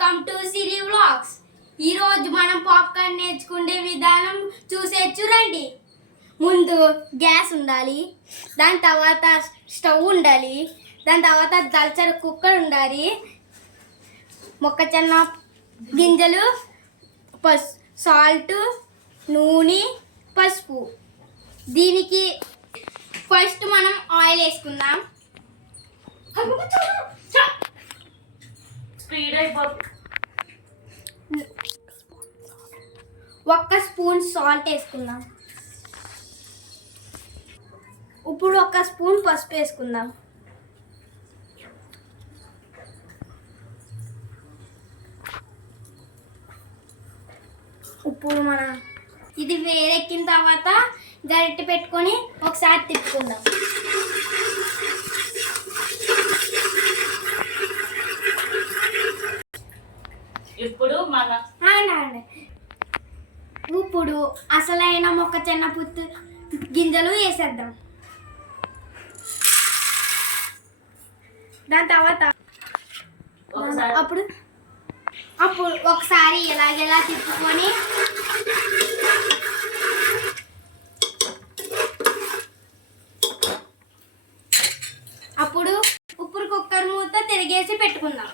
Welcome to Siri vlogs. ఈ రోజు మనం పాప్కార్న్ నేర్చుకునే విధానం చూసేచ్చురండి. ముందు గ్యాస్ ఉండాలి, దాని తర్వాత స్టవ్ ఉండాలి, దాని తర్వాత దల్చర్ కుక్కర్ ఉండాలి, మొక్కజొన్న గింజలు, సాల్ట్, నూనె, పసుపు. దీనికి ఫస్ట్ మనం ఆయిల్ వేసుకుందాం. ఒక్క స్పూన్ సాల్ట్ వేసుకుందాం. ఇప్పుడు ఒక స్పూన్ పసుపు వేసుకుందాం. ఇప్పుడు ఇది వేరెక్కిన తర్వాత గరిటె పెట్టుకొని ఒకసారి తిప్పుకుందాం. ఇప్పుడు అసలైన మొక్కజొన్న పుత్తు గింజలు వేసేద్దాం. దాని తర్వాత అప్పుడు ఒకసారి ఎలాగెలా తిప్పుకొని అప్పుడు ఉప్పుడు కుక్కర్ మూత తిరిగేసి పెట్టుకుందాం.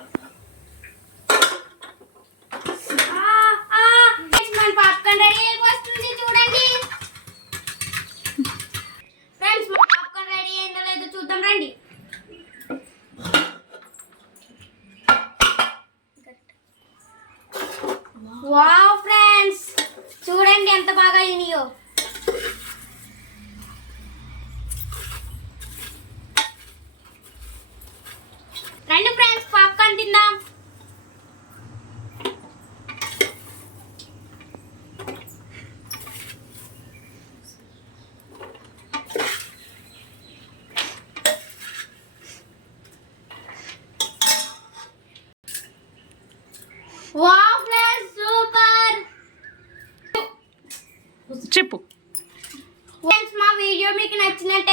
మన పాప్కార్న్ రెడీ అయిపోతుంది చూడండి ఫ్రెండ్స్. మన పాప్కార్న్ రెడీ అయిందో లేదో చూద్దాం రండి. వావ్ ఫ్రెండ్స్, చూడండి ఎంత బాగా అయినాయో. రండి ఫ్రెండ్స్, పాప్కార్న్ తిందాం. Wow friends, super. చెప్పు ఫ్రెండ్స్, మా వీడియో మీకు నచ్చినట్టు